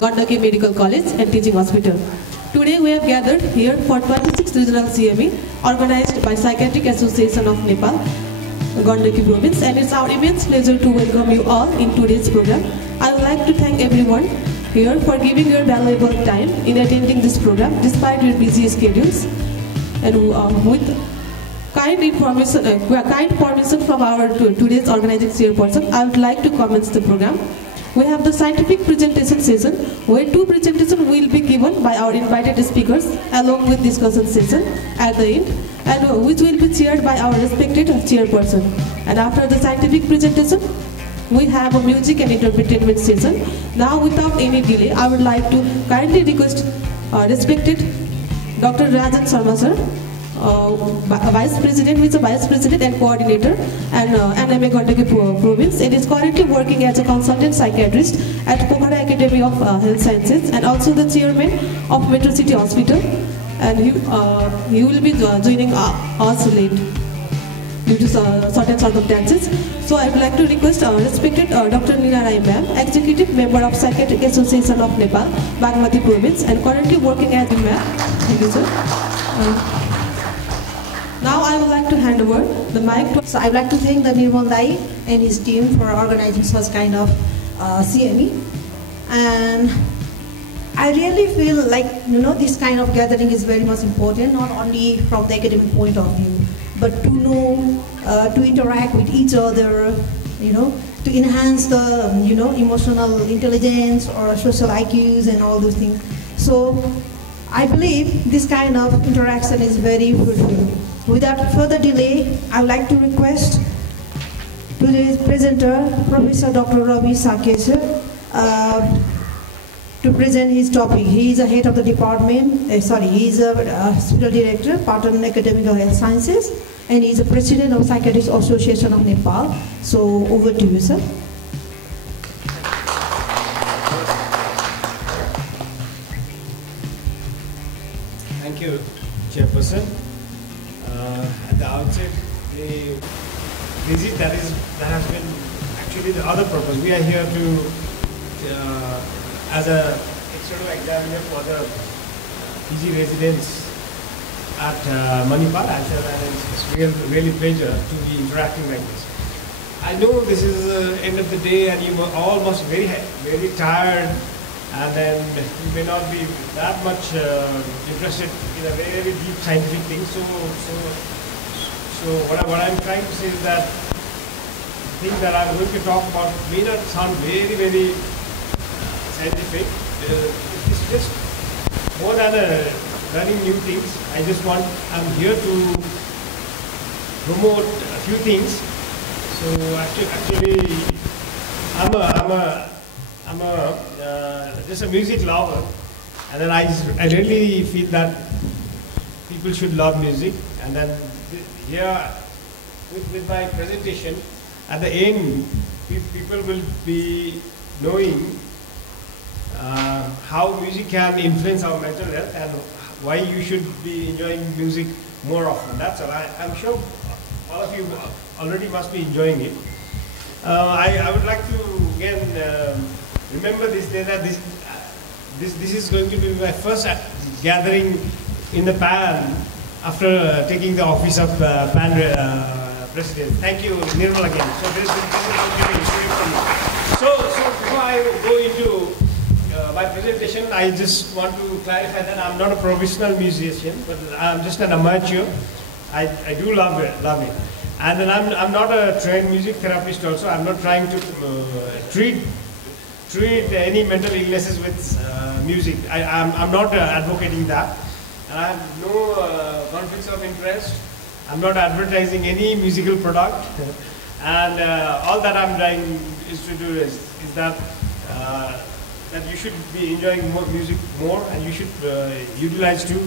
Gandaki Medical College and Teaching Hospital. Today we have gathered here for 26th Regional CME organized by Psychiatric Association of Nepal, Gandaki Province, and it's our immense pleasure to welcome you all in today's program. I would like to thank everyone here for giving your valuable time in attending this program despite your busy schedules. And with kind permission from our today's organizing chairperson, I would like to commence the program. We have the scientific presentation session where two presentations will be given by our invited speakers along with discussion session at the end, and which will be chaired by our respected chairperson. And after the scientific presentation, we have a music and entertainment session. Now without any delay, I would like to kindly request respected Dr. Rajan Sharma sir, Vice President, who is a Vice President and Coordinator and NMA Gandaki Province, and is currently working as a consultant psychiatrist at Pokhara Academy of Health Sciences, and also the Chairman of Metro City Hospital, and he will be joining us late due to certain circumstances. So I would like to request respected Dr. Neena Rai ma'am, Executive Member of Psychiatric Association of Nepal, Bagmati Province, and currently working as a ma'am. Thank you, sir. Now I would like to hand over the mic to... So I would like to thank the Nirmal Dai and his team for organizing such kind of CME. And I really feel like, this kind of gathering is very much important, not only from the academic point of view, but to know, to interact with each other, to enhance the, emotional intelligence or social IQs and all those things. So I believe this kind of interaction is very fruitful. Without further delay, I would like to request today's presenter, Professor Dr. Ravi Sakesar, to present his topic. He is a head of the department, he is a hospital director, Patan Academy of Health Sciences, and he is a president of Psychiatric Association of Nepal. So over to you, sir. Thank you, Chairperson. At the outset, the visit that has been actually the other purpose. We are here to as a external examiner for the PG residents at Manipal, and it's really pleasure to be interacting like this. I know this is the end of the day, and you were all must be very tired, and then you may not be that much interested in a very deep scientific thing. So what I'm trying to say is that the thing that I'm going to talk about may not sound very scientific. It's just more than learning new things. I'm here to promote a few things. So actually, I'm just a music lover, and then I really feel that people should love music. And then here, with my presentation, at the end, people will be knowing how music can influence our mental health and why you should be enjoying music more often. That's all. I'm sure all of you already must be enjoying it. I would like to again remember this day that this is going to be my first gathering in the PAN after taking the office of PAN President. Thank you, Nirmal, again. So this is So before I go into my presentation, I just want to clarify that I'm not a professional musician, but I'm just an amateur. I do love it. And then I'm not a trained music therapist also. I'm not trying to treat any mental illnesses with music. I'm not advocating that. And I have no conflicts of interest. I'm not advertising any musical product. And all that I'm trying is to do is that you should be enjoying music more, and you should utilize to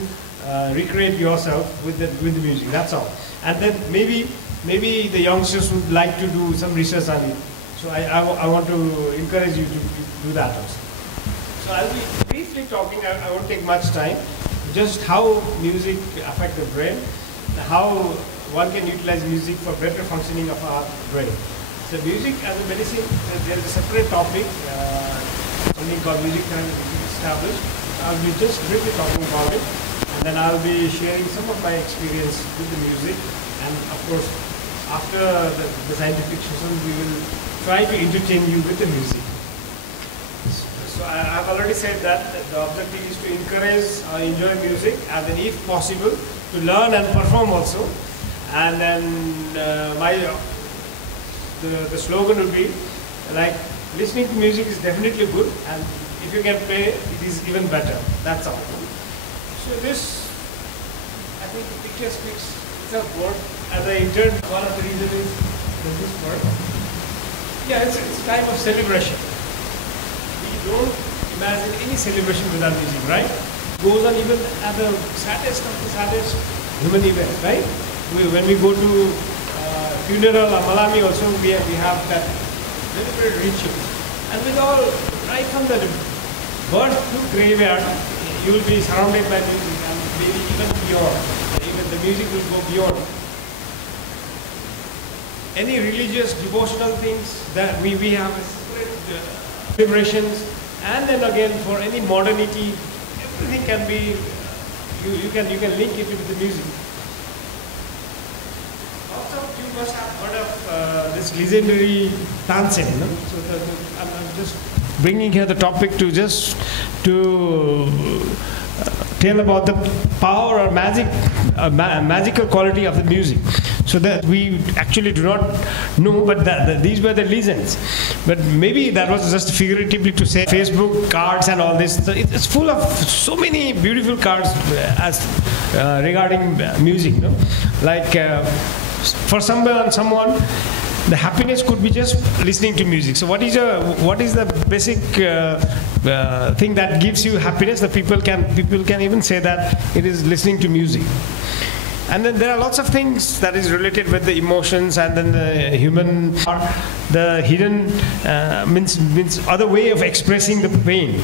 recreate yourself with the music. That's all. And then maybe the youngsters would like to do some research on it. So I want to encourage you to do that also. So I'll be briefly talking. I won't take much time. Just how music affects the brain, how one can utilize music for better functioning of our brain. So music as a medicine, there is a separate topic, something called music therapy, which is established. I'll be just briefly talking about it, and then I'll be sharing some of my experience with the music. And of course, after the scientific session, we will try to entertain you with the music. So I've already said that the objective is to encourage or enjoy music, and then if possible, to learn and perform also. And then the slogan will be like, listening to music is definitely good, and if you can play, it is even better. That's all. So this, I think the picture speaks itself more. As I entered, one of the reasons is this word. Yeah, it's a time of celebration. We don't imagine any celebration without music, right? It goes on even at the saddest of the saddest human event, right? When we go to funeral or Malami also, we have that deliberate ritual. And with all, right from the birth to graveyard, you will be surrounded by music, and maybe even beyond. Even the music will go beyond. Any religious, devotional things that we have separate celebrations, and then again for any modernity, everything can be, you can link it with the music. You must have heard of this legendary Tansen, no? So I'm just bringing here the topic to tell about the power or magical quality of the music. So that we actually do not know, but these were the legends. But maybe that was just figuratively to say Facebook cards and all this. So it's full of so many beautiful cards regarding music, no? Like. For someone, the happiness could be just listening to music. So what is the basic thing that gives you happiness? The people can even say that it is listening to music. And then there are lots of things that is related with the emotions, and then the human, the hidden means other way of expressing the pain.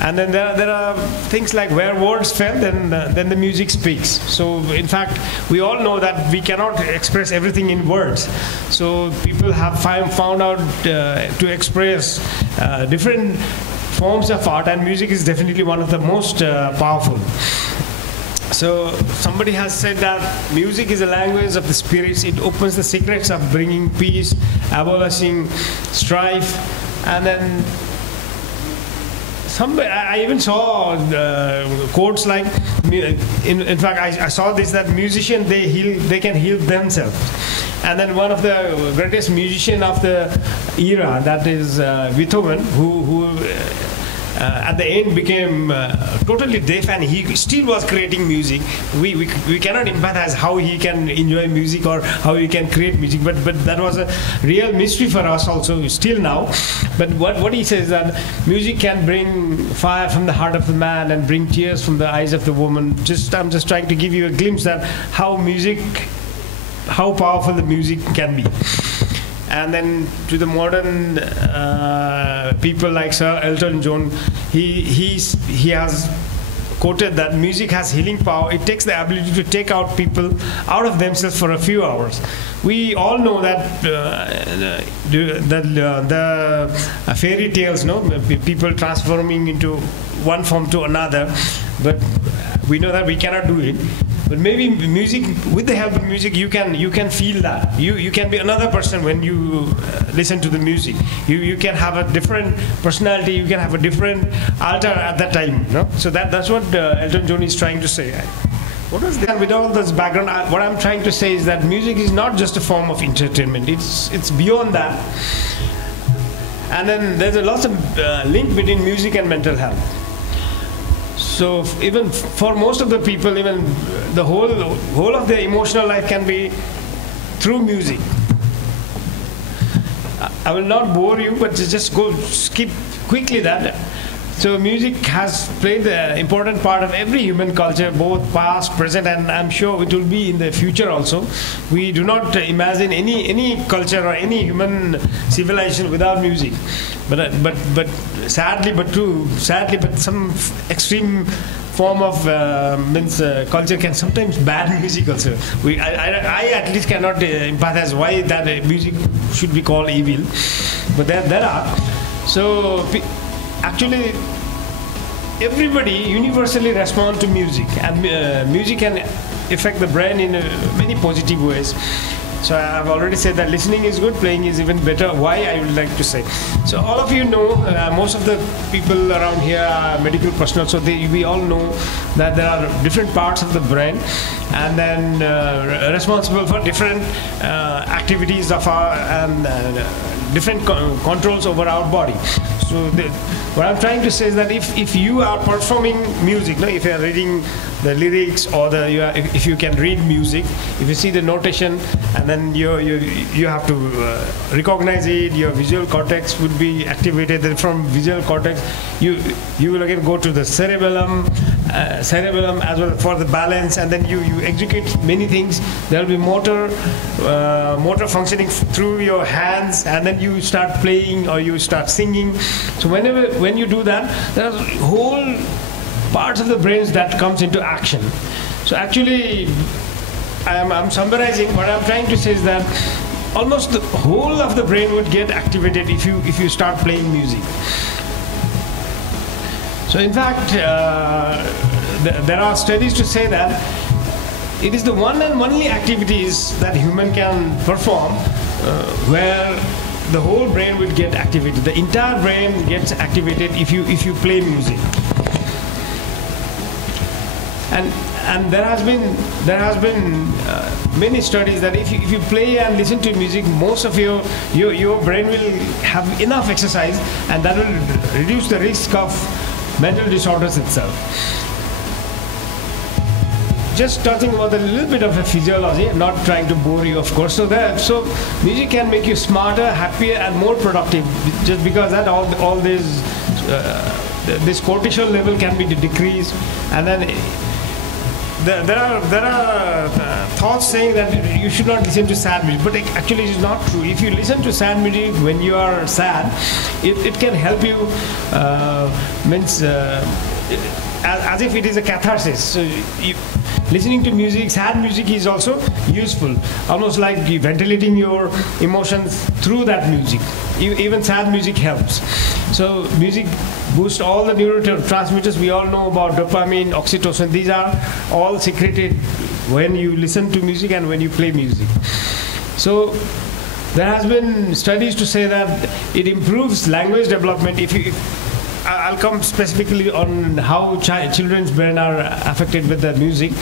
And then there are things like where words fail, then the music speaks. So in fact, we all know that we cannot express everything in words. So people have found out to express different forms of art, and music is definitely one of the most powerful. So somebody has said that music is a language of the spirits. It opens the secrets of bringing peace, abolishing strife, and then I even saw quotes like, in fact, I saw this, that musicians, they can heal themselves. And then one of the greatest musicians of the era, that is Beethoven, who at the end became totally deaf, and he still was creating music. We cannot empathize how he can enjoy music or how he can create music, but that was a real mystery for us also still now. But what he says, that music can bring fire from the heart of the man and bring tears from the eyes of the woman. I'm just trying to give you a glimpse that how powerful the music can be. And then to the modern people like Sir Elton John, he has quoted that music has healing power. It takes the ability to take out people out of themselves for a few hours. We all know that the fairy tales, no, people transforming into one form to another, but we know that we cannot do it. But maybe music, with the help of music, you can feel that. You can be another person when you listen to the music. You can have a different personality. You can have a different alter at that time. No? So that's what Elton John is trying to say. What was that? With all this background, what I'm trying to say is that music is not just a form of entertainment. It's beyond that. And then there's a lot of link between music and mental health. So even for most of the people, even the whole of their emotional life can be through music. I will not bore you, but just skip quickly that. So music has played the important part of every human culture, both past, present, and I'm sure it will be in the future also. We do not imagine any culture or any human civilization without music. But sadly, but some extreme form of culture can sometimes ban music also. I at least cannot empathize why that music should be called evil, but there are. So actually, everybody universally responds to music, and music can affect the brain in many positive ways. So I've already said that listening is good, playing is even better. Why, I would like to say. So all of you know, most of the people around here are medical personnel, so we all know that there are different parts of the brain, and then responsible for different activities of our different controls over our body. So what I'm trying to say is that if you are performing music, if you are reading the lyrics, or if you can read music, if you see the notation, and then you have to recognize it, your visual cortex would be activated. Then from visual cortex, you will again go to the cerebellum as well for the balance, and then you execute many things. There will be motor functioning through your hands, and then you start playing or you start singing. So when you do that, there are whole parts of the brains that comes into action. So actually, I'm summarizing. What I'm trying to say is that almost the whole of the brain would get activated if you start playing music. So in fact, there are studies to say that it is the one and only activities that human can perform where the whole brain would get activated. The entire brain gets activated if you play music. And there has been many studies that if you play and listen to music, most of your brain will have enough exercise, and that will reduce the risk of mental disorders itself. Just talking about a little bit of a physiology, I'm not trying to bore you, of course. So music can make you smarter, happier, and more productive, just because that all this cortisol level can be decreased, and then there are thoughts saying that you should not listen to sad music, but actually it is not true. If you listen to sad music when you are sad, it can help you, as if it is a catharsis. So listening to music, sad music, is also useful, almost like ventilating your emotions through that music. Even sad music helps. So music boosts all the neurotransmitters we all know about: dopamine, oxytocin. These are all secreted when you listen to music and when you play music. So there has been studies to say that it improves language development. I'll come specifically on how children's brain are affected with the music.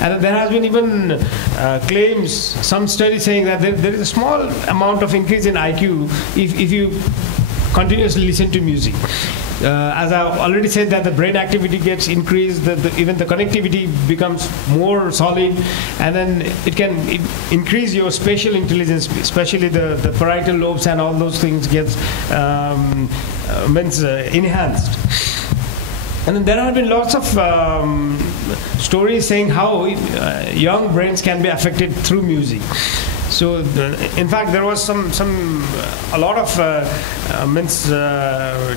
And there has been even claims, some studies saying that there is a small amount of increase in IQ if you continuously listen to music. As I already said, that the brain activity gets increased, even the connectivity becomes more solid, and then it can increase your spatial intelligence, especially the parietal lobes and all those things gets enhanced. And then there have been lots of stories saying how young brains can be affected through music. So, in fact, there was a lot of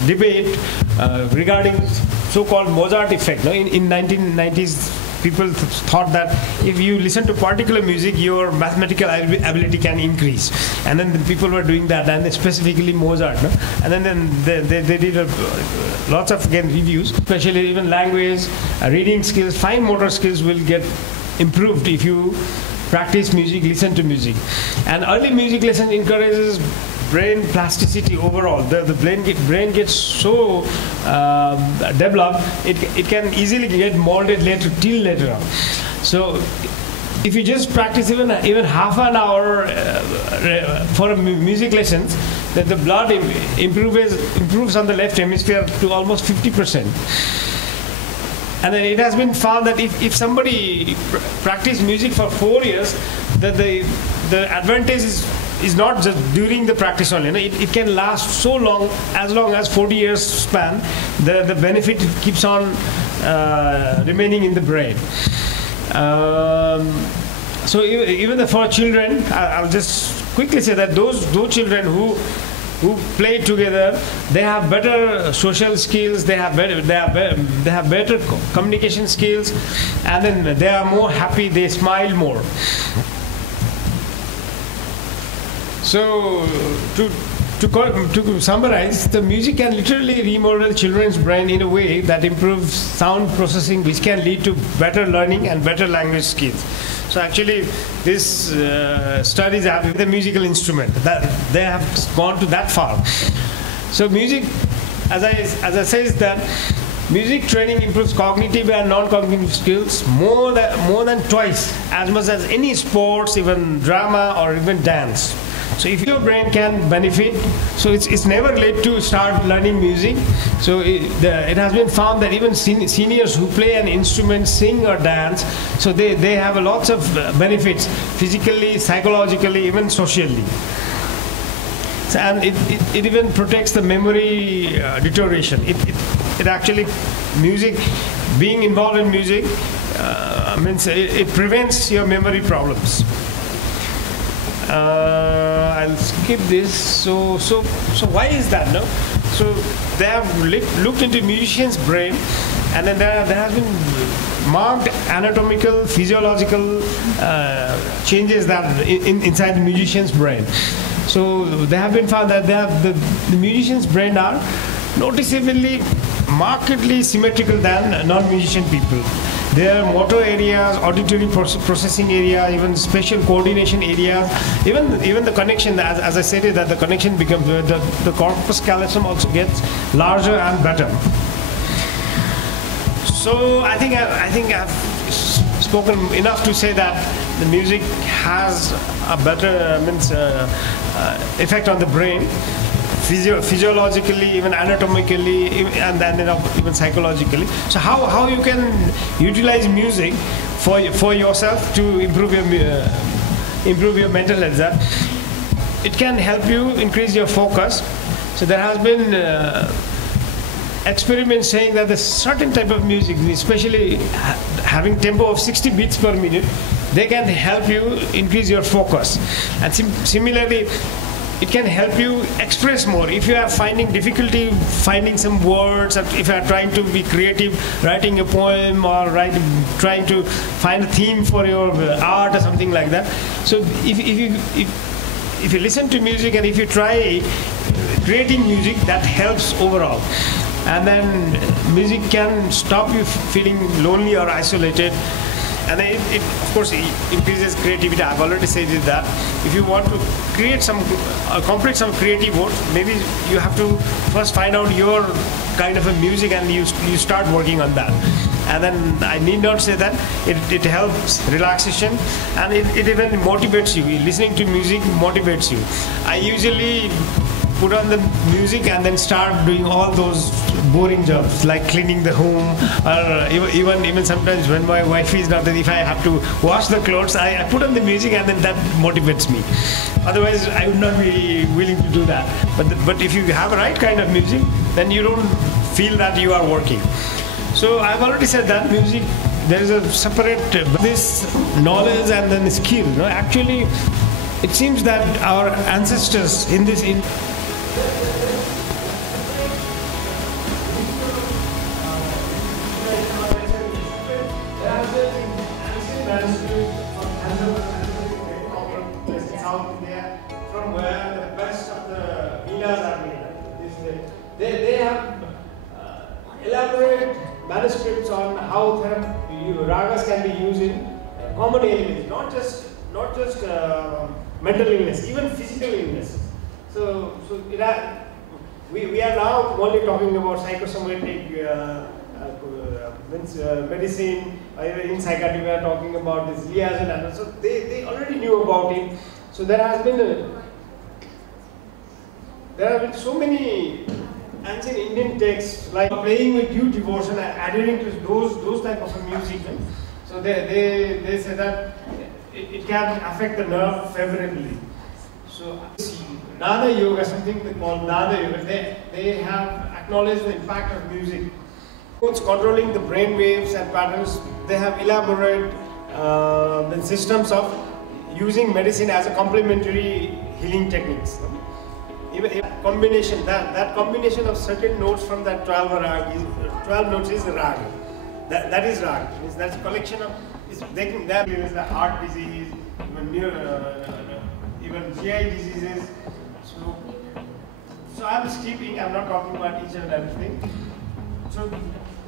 debate regarding so-called Mozart effect. In 1990s, people thought that if you listen to particular music, your mathematical ability can increase, and then the people were doing that, and specifically Mozart. And then they did lots of reviews, especially even language, reading skills, fine motor skills will get improved if you practice music, listen to music. And early music lesson encourages brain plasticity overall. The brain gets so developed, it can easily get molded later on. So if you just practice even half an hour for music lessons, then the blood improves on the left hemisphere to almost 50%. And then it has been found that if somebody practice music for 4 years, that the advantage is not just during the practice only. It can last so long as 40 years span. The benefit keeps on remaining in the brain. So even for children, I'll just quickly say that those children who who play together, they have better social skills, they have better communication skills, and then they are more happy, they smile more. So to summarize, the music can literally remodel children's brain in a way that improves sound processing, which can lead to better learning and better language skills. So actually, this studies have with a musical instrument that they have gone to that far. So music, as I says that music training improves cognitive and non-cognitive skills more than twice as much as any sports, even drama or even dance. So if your brain can benefit, so it's never late to start learning music. So it has been found that even seniors who play an instrument, sing or dance, so they have a lots of benefits physically, psychologically, even socially. So, and it even protects the memory deterioration. It actually, music, being involved in music means it prevents your memory problems. I'll skip this. So why is that? No. So they have looked into musician's brain, and then there has been marked anatomical, physiological changes that inside the musician's brain. So they have been found that the musician's brain are noticeably, markedly symmetrical than non-musician people. Their motor areas, auditory processing area, even spatial coordination areas, even the connection, as I said, that the connection becomes, the corpus callosum also gets larger and better. So I think I've spoken enough to say that the music has a better effect on the brain, physiologically, even anatomically, and then even psychologically. So how you can utilize music for yourself to improve your mental health? That it can help you increase your focus. So there has been experiments saying that the certain type of music, especially having tempo of 60 beats per minute, they can help you increase your focus. And similarly, it can help you express more. If you are finding difficulty finding some words, if you are trying to be creative, writing a poem or trying to find a theme for your art or something like that. So if you listen to music and if you try creating music, that helps overall. And then music can stop you feeling lonely or isolated. And then it of course increases creativity. I've already said that. If you want to create complete some creative work, maybe you have to first find out your kind of a music and you start working on that. And then I need not say that it helps relaxation, and it even motivates you. Listening to music motivates you. I usually put on the music and then start doing all those boring jobs like cleaning the home, or even sometimes when my wife is not there, if I have to wash the clothes, I put on the music and then that motivates me. Otherwise I would not be willing to do that. But if you have a right kind of music, then you don't feel that you are working. So I've already said that music, there is a separate this knowledge and then skill. No? Actually, it seems that our ancestors from where the best of the villas are made. They have elaborate manuscripts on how ragas can be used in common illness, not just mental illness, even physical illness. So we are now only talking about psychosomatic medicine. In psychiatry we are talking about this liaison, and so they already knew about it. So there have been so many ancient Indian texts like playing with due devotion and adhering to those type of music. So they say that it can affect the nerve favorably. So Nada Yoga, something they call Nada Yoga, they have acknowledged the impact of music. It's controlling the brain waves and patterns. They have elaborate systems of using medicine as a complementary healing techniques. even combination, that combination of certain notes from that 12 rag is 12 notes is rag. That is rag. That's a collection of. There is the heart disease, even GI diseases. So I'm skipping. I'm not talking about each and everything. So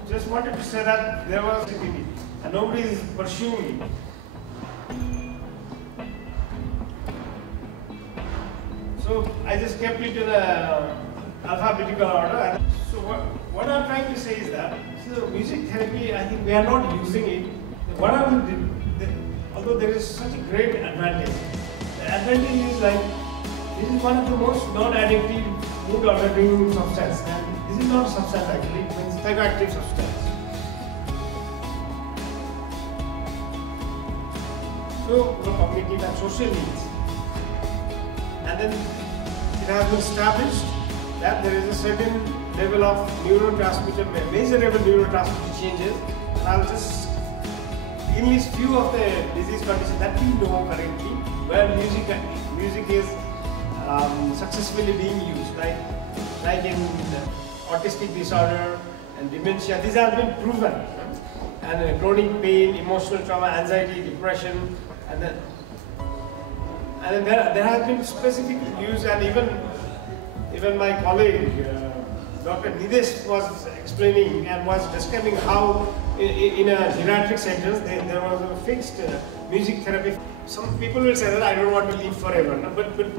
just wanted to say that there was activity and nobody is pursuing it. So I just kept it in a alphabetical order. So what I'm trying to say is that the music therapy, I think we are not using it. What I will do, although there is such a great advantage, the advantage is like this is one of the most non-addictive mood altering substance, and this is not a substance actually, it means psychoactive substance. So for cognitive and social needs. And then it has been established that there is a certain level of neurotransmitter, measurable neurotransmitter changes. And I'll just enlist few of the disease conditions that we know currently where music is successfully being used, like in autistic disorder and dementia. These have been proven. And chronic pain, emotional trauma, anxiety, depression, and then there has been specific use, and even my colleague Dr. Nidesh was explaining and was describing how in a geriatric centers there was a fixed music therapy. Some people will say that I don't want to live forever, no? but when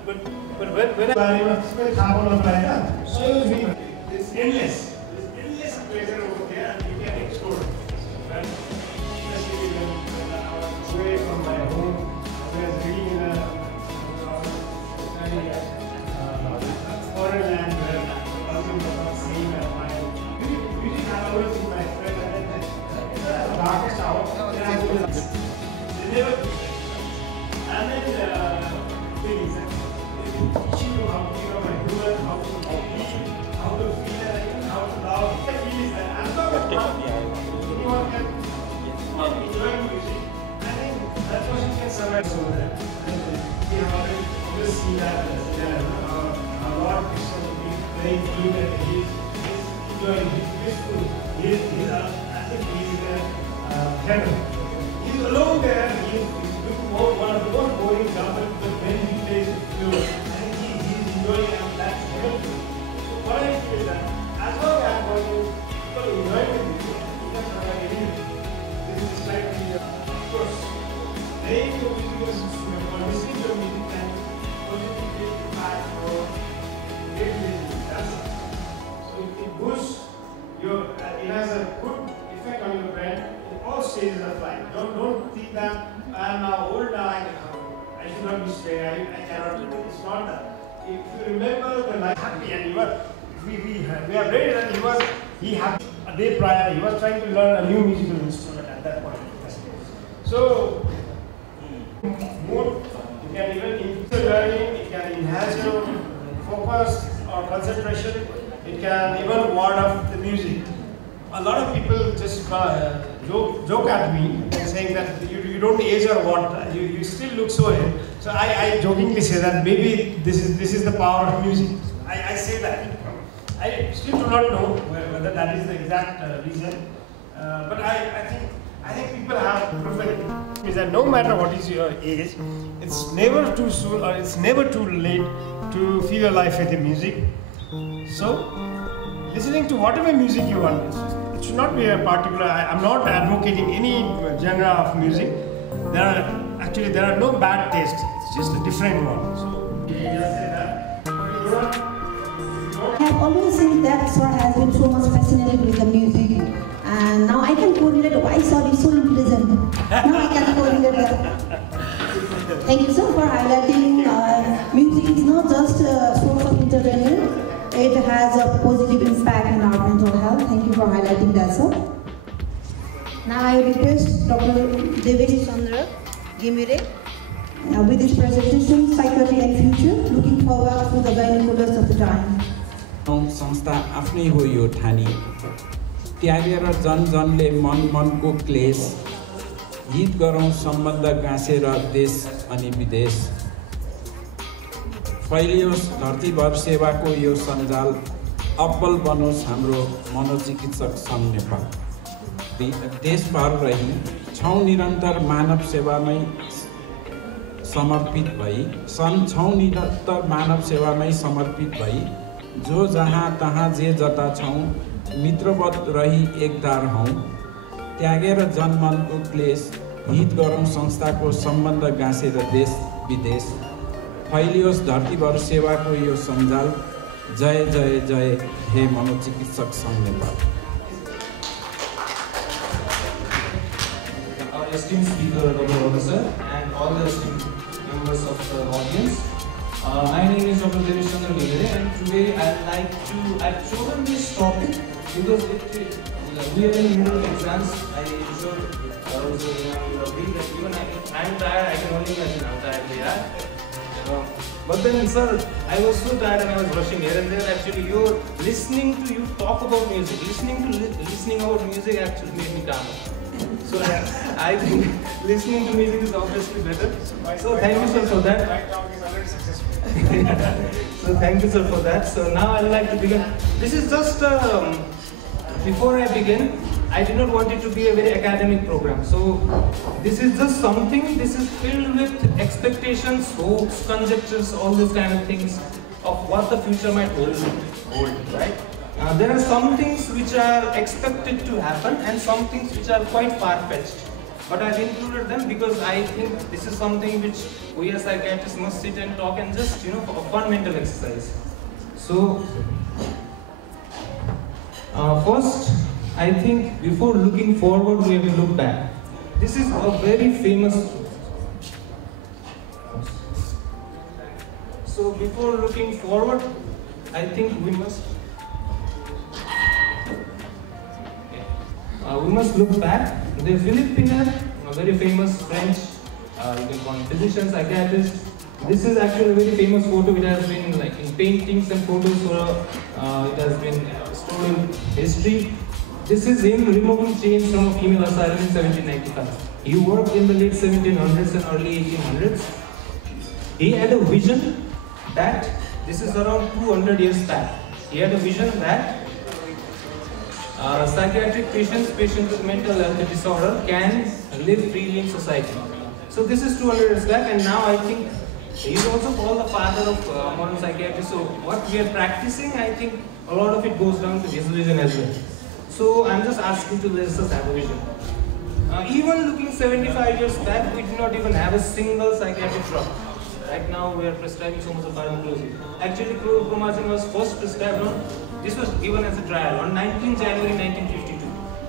it's endless. There's endless pleasure over there, and you can explore it. Right? Especially when I was away from my home, I was reading in a foreign land where I was not seeing my mind. Music has always been my friend, and the darkest hour, they never do that. And then things, teach you how to become a human, how to live, how to feel, and how to love. I'm not a anyone can enjoy music. I think that person can survive over there. We have always seen that our Lord Krishna will be playing flute and he's enjoying, he's peaceful. I think he's in heaven. He's alone there, he's one of the most boring examples, but when he plays flute, I think he's enjoying and that's heaven. So what I feel is that as long as people enjoy the music, you can survive anything. This is like of course, playing the music or listening to music can positively impact or great music. That's it. So it boosts your, it has a good effect on your brain in all stages of life. Don't think that I am now old now, I should not be straight, I cannot do it. It's not that. If you remember the life happy and we are ready that he had a day prior, he was trying to learn a new musical instrument at that point. So, mood, you can even improve learning, it can enhance your focus or concentration, it can even ward off the music. A lot of people just joke at me and saying that you don't age or what, you still look so young. So I jokingly say that maybe this is the power of music. I say that. I still do not know whether that is the exact reason, but I think people have proven it. Is that no matter what is your age, it's never too soon or it's never too late to feel alive with the music. So, listening to whatever music you want, it should not be a particular. I'm not advocating any genre of music. There are no bad tastes. It's just a different one. So, just say that. I have always seen that sir has been so much fascinated with the music, and now I can correlate why sir is so intelligent. Now I can correlate that. Thank you sir for highlighting music is not just a source of entertainment, it has a positive impact on our mental health. Thank you for highlighting that sir. Now I request Dr. Devesh Chandra Gimire with his presentation, Psychiatry and Future, looking forward to the gynecologist of the time. संस्था आफ्नै हो यो ठानी त्यागेर जनजनले मनको क्लेश हित गरौँ सम्बन्ध गाँसेर देश अनि विदेश फैलियोस् धरतीभर सेवाको यो सञ्जाल, अब्बल बनोस् हाम्रो मनोचिकित्सक सङ्घ नेपाल। देशभर रही छौँ निरन्तर मानव सेवामै समर्पित भई, जो जहाँ तहाँ जे जता छौँ मित्रवत रही एकदार हौँ। त्यागेर जनमनको क्लेश, हित गरौँ संस्थाको सम्बन्ध गाँसेर देश विदेश। फैलियोस् धरतीभर सेवाको यो सञ्जाल, जय जय जय हे मनोचिकित्सक सङ्घ Nepal. Our esteemed speaker, Dr. Officer, and all the esteemed members of the audience. My name is Dr. Deveshchandra Gigare, and today I've chosen this topic because we are in the middle of exams. I ensured that even I'm tired, I can only imagine how tired they are. But then, sir, I was so tired and I was rushing here and there. Actually, listening to you talk about music, listening about music actually made me calm. So I think listening to music is obviously better. So thank you, sir, for that. So thank you, sir, for that. So now I'd like to begin. This is just before I begin, I did not want it to be a very academic program. So this is just something. This is filled with expectations, hopes, conjectures, all those kind of things of what the future might hold, right? There are some things which are expected to happen and some things which are quite far-fetched. But I've included them because I think this is something which we as psychiatrists must sit and talk and just, for a fun mental exercise. So, first, I think before looking forward, we have to look back. This is a very famous... So, before looking forward, I think we must look back. There's Philippe Pinel, a very famous French, you can call him physician, psychiatrist. This is actually a very famous photo. It has been like in paintings and photos, it has been stored in history. This is him removing chains from a female asylum in 1795. He worked in the late 1700s and early 1800s. He had a vision that, this is around 200 years back, he had a vision that psychiatric patients with mental health disorder can live freely in society. So this is 200 years back, and now I think he is also called the father of modern psychiatry. So what we are practicing, I think a lot of it goes down to his vision as well. So I'm just asking to let us have a vision. Even looking 75 years back, we did not even have a single psychiatric drug. Right now we are prescribing so much of pharmacology. Actually, chlorpromazine was first prescribed on, this was given as a trial on 19 January 1952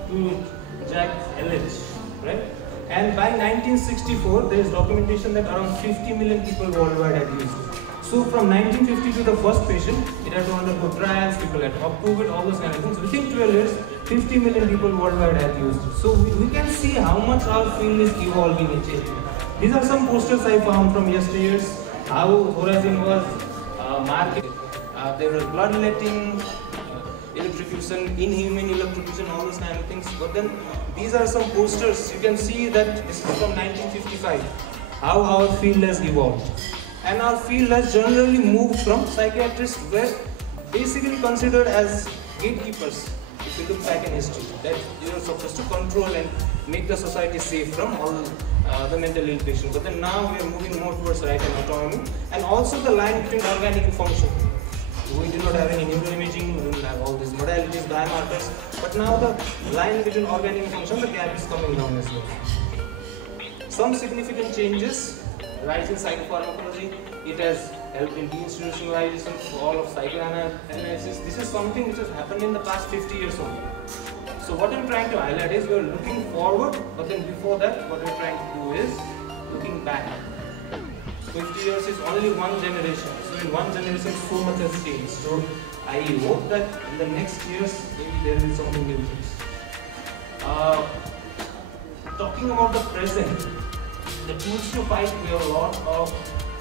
to Jack Elledge, right? And by 1964, there is documentation that around 50 million people worldwide had used it. So from 1952, the first patient, it had to undergo trials, people had to approve it, all those kind of things. Within 12 years, 50 million people worldwide had used it. So we can see how much our field is evolving and changing. These are some posters I found from yesteryears, how Horizon was marketed. There was bloodletting, electrocution, inhuman electrocution, all those kind of things. But then these are some posters. You can see that this is from 1955, how our field has evolved. And our field has generally moved from psychiatrists were basically considered as gatekeepers. If you look back in history, that you are supposed to control and make the society safe from all the mental ill patients. But then now we are moving more towards right and autonomy, and also the line between organic and function. We do not have any neuroimaging, we don't have all these modalities, biomarkers, but now the line between organic and function, the gap is coming down as well. Some significant changes, rise in psychopharmacology, it has helped in deinstitutionalization for all of psychoanalysis. This is something which has happened in the past 50 years only. So what I'm trying to highlight is we are looking forward, but then before that, what we're trying to do is looking back. 50 years is only one generation. So in one generation, so much has changed. So I hope that in the next years, maybe there will be something new. Talking about the present, the tools to fight, we have a lot of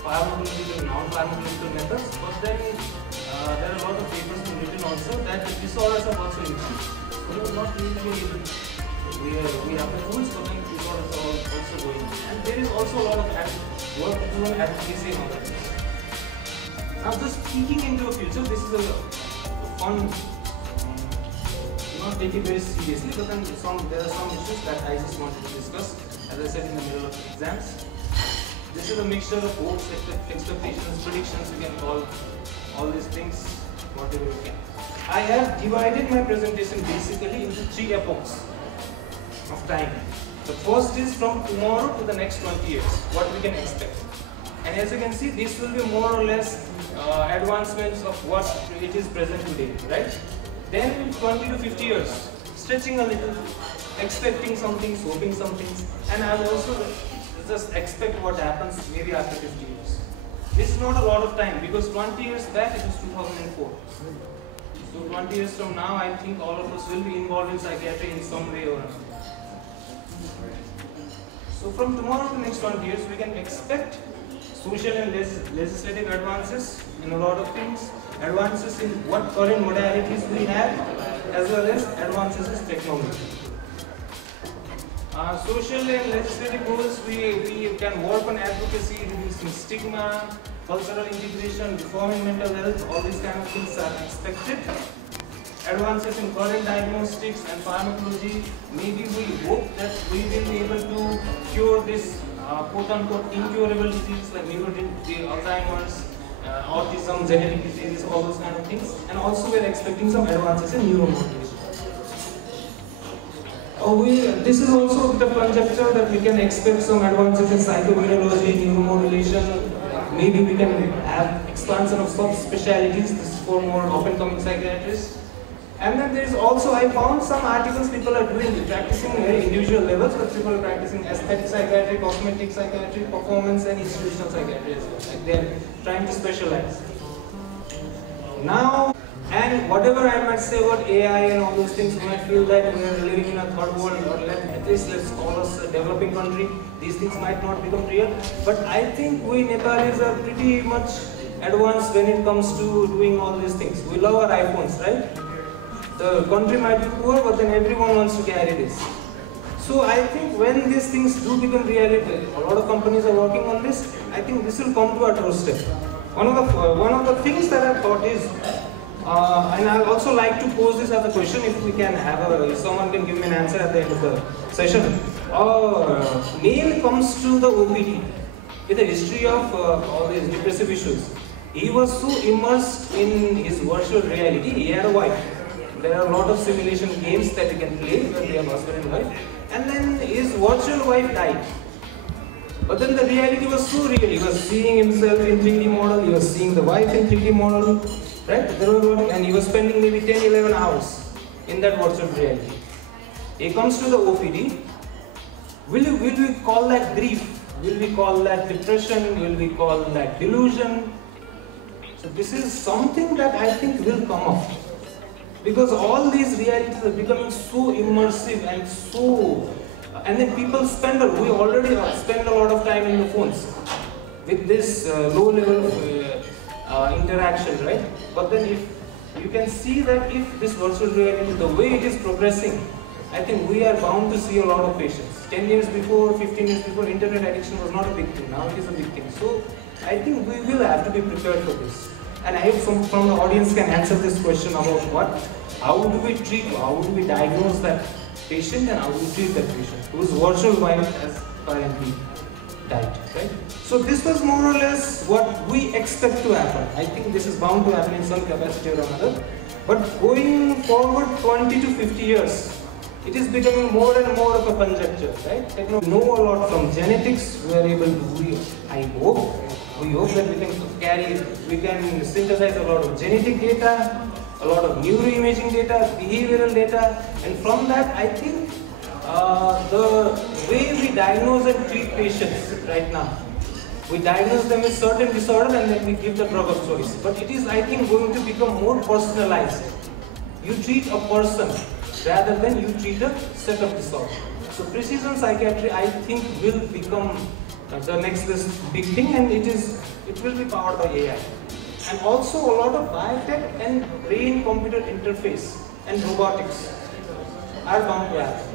pharmacological and non-pharmacological methods, but then there are a lot of papers written also that the disorders are also increased. We are not really able to. We have the tools, but then disorders are also going. And there is also a lot of work to do on advocacy and all that. Now just peeking into the future, this is a fun, not take it very seriously, but then there are some issues that I just wanted to discuss, as I said, in the middle of exams. This is a mixture of hopes, expectations, predictions, we can call all these things, whatever we can. I have divided my presentation basically into 3 epochs of time. The first is from tomorrow to the next 20 years, what we can expect. And as you can see, this will be more or less advancements of what it is present today, right? Then 20 to 50 years, stretching a little, expecting some things, hoping some things, and I will also just expect what happens maybe after 50 years. This is not a lot of time because 20 years back it was 2004. So 20 years from now, I think all of us will be involved in psychiatry in some way or another. So from tomorrow to next 20 years, we can expect social and legislative advances in a lot of things, advances in what current modalities we have, as well as advances in technology. Social and legislative goals, we can work on advocacy, reducing stigma, cultural integration, reforming mental health, all these kind of things are expected. Advances in current diagnostics and pharmacology, maybe we hope that we will be able to cure this quote-unquote incurable disease like Alzheimer's, autism, genetic diseases, all those kind of things. And also we are expecting some advances in neuromodulation. This is also a bit of conjecture that we can expect some advances in psychoimmunology, neuromodulation. Maybe we can have expansion of subspecialties. This is for more up-and-coming psychiatrists. And then there is also, I found some articles people are doing, practicing very individual levels, but people are practicing aesthetic psychiatry, cosmetic psychiatry, performance and institutional psychiatry as well. Like they are trying to specialize. Now, and whatever I might say about AI and all those things, you might feel that we are living in a third world, or at least let's call us a developing country. These things might not become real, but I think we Nepalis are pretty much advanced when it comes to doing all these things. We love our iPhones, right? The country might be poor, but then everyone wants to carry this. So I think when these things do become reality, a lot of companies are working on this. I think this will come to our doorstep. One of the things that I thought is, and I also like to pose this as a question. If we can have if someone can give me an answer at the end of the session. Neil comes to the OPD with a history of all these depressive issues. He was so immersed in his virtual reality. He had a wife. There are a lot of simulation games that you can play where they have husband and wife. And then his virtual wife died. But then the reality was so real. He was seeing himself in 3D model. He was seeing the wife in 3D model. Right? And he was spending maybe 10-11 hours in that virtual reality. He comes to the OPD. Will we call that grief? Will we call that depression? Will we call that delusion? So this is something that I think will come up. Because all these realities are becoming so immersive and so... and then people we already spend a lot of time in the phones with this low level of interaction, right? But then if you can see that if this virtual reality, the way it is progressing, I think we are bound to see a lot of patients. 10 years before, 15 years before, internet addiction was not a big thing. Now it is a big thing. So I think we will have to be prepared for this. And I hope some from the audience can answer this question about how do we treat, how do we diagnose that patient and how do we treat that patient whose virtual wife has apparently died, right? So this was more or less what we expect to happen. I think this is bound to happen in some capacity or another. But going forward 20 to 50 years, it is becoming more and more of a conjecture, right? We know a lot from genetics. We are able to, we hope that we can synthesize a lot of genetic data, a lot of neuroimaging data, behavioral data, and from that I think the way we diagnose and treat patients right now, we diagnose them with certain disorder and then we give the drug of choice. But it is, I think, going to become more personalized. You treat a person rather than you treat a set of disorders. So precision psychiatry, I think, will become the next big thing, and it will be powered by AI. And also a lot of biotech and brain-computer interface and robotics are bound to happen.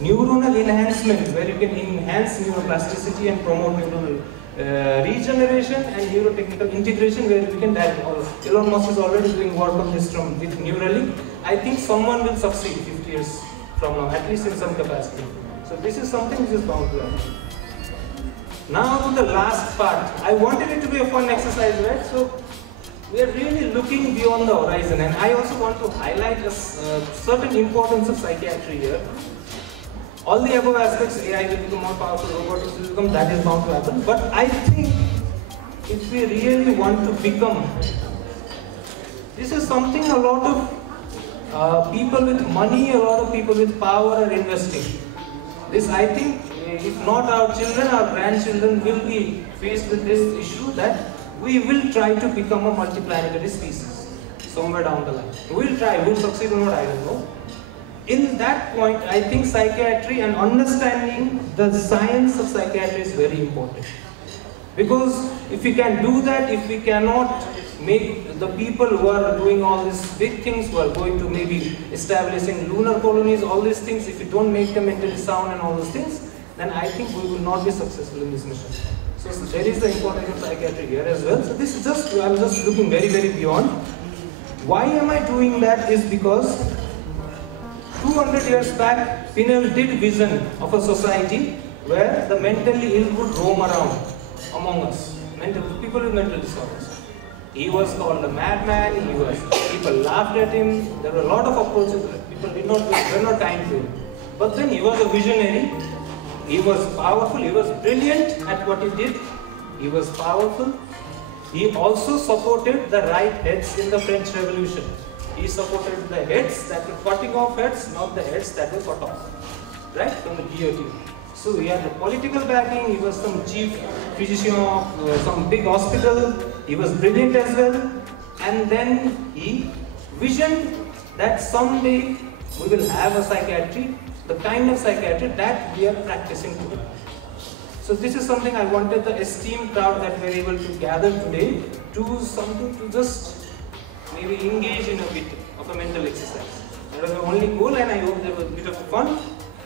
Neuronal enhancement, where you can enhance neuroplasticity and promote neural regeneration and neurotechnical integration, where we can direct all. Elon Musk is already doing work on this with Neuralink. I think someone will succeed 50 years from now, at least in some capacity. So this is something which is bound to happen. Now to the last part. I wanted it to be a fun exercise, right? So we are really looking beyond the horizon, and I also want to highlight a certain importance of psychiatry here. All the above aspects, AI will become more powerful, robotics will become, that is bound to happen. But I think if we really want to become, this is something a lot of people with money, a lot of people with power are investing. This, I think, if not our children, our grandchildren will be faced with this issue that we will try to become a multiplanetary species somewhere down the line. We will try, we will succeed or not, I don't know. In that point, I think psychiatry and understanding the science of psychiatry is very important. Because if we can do that, if we cannot make the people who are doing all these big things, who are going to maybe establishing lunar colonies, all these things, if we don't make them mentally sound and all those things, then I think we will not be successful in this mission. So there is the importance of psychiatry here as well. So this is just, I'm just looking very, very beyond. Why am I doing that is because 200 years back, Pinel did vision of a society where the mentally ill would roam around among us, people with mental disorders. He was called a madman, people laughed at him, there were a lot of approaches, people were not kind to him. But then he was a visionary, he was powerful, he was brilliant at what he did, he was powerful. He also supported the right heads in the French Revolution. He supported the heads that were cutting off heads, not the heads that were cut off, right, from the guillotine. So he had the political backing, he was some chief physician of some big hospital, he was brilliant as well, and then he visioned that someday we will have a psychiatry, the kind of psychiatry that we are practicing today. So this is something I wanted the esteemed crowd that we are able to gather today to do something to just maybe engage in a bit of a mental exercise. That was the only goal, and I hope there was a bit of fun.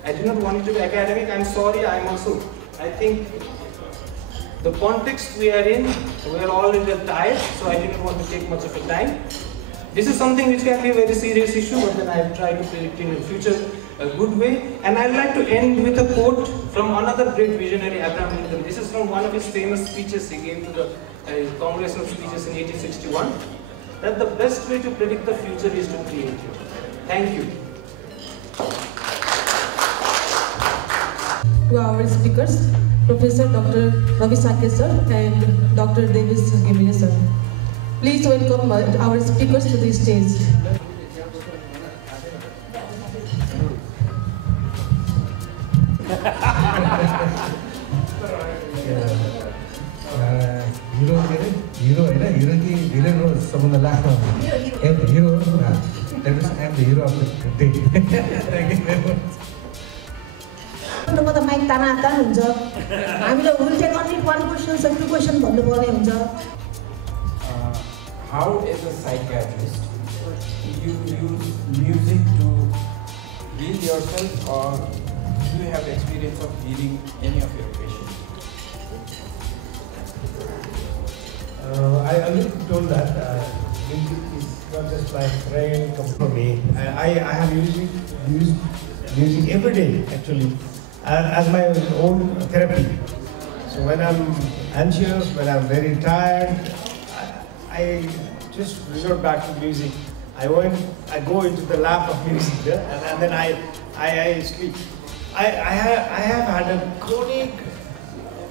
I did not want it to be academic. I'm sorry, I think the context we are in, we are all a little tired, so I didn't want to take much of a time. This is something which can be a very serious issue, but then I'll try to predict in the future a good way. And I'd like to end with a quote from another great visionary, Abraham Lincoln. This is from one of his famous speeches he gave to the congressional speeches in 1861. That the best way to predict the future is to create it. Thank you. To our speakers, Professor Dr. Ravi Sakya sir and Dr. Davis Gimile sir. Please welcome our speakers to the stage. Hero, villain role, someone the last one. I'm the hero. That is, I'm the hero of the day. Thank you very much. How, as a psychiatrist, you use music to heal yourself, or do you have experience of healing any of your patients? I already told that music is not just my friend, come for me. I have used music every day actually as my own therapy. So when I'm anxious, when I'm very tired, I just resort back to music. I go into the lap of music, and then I sleep. I have had a chronic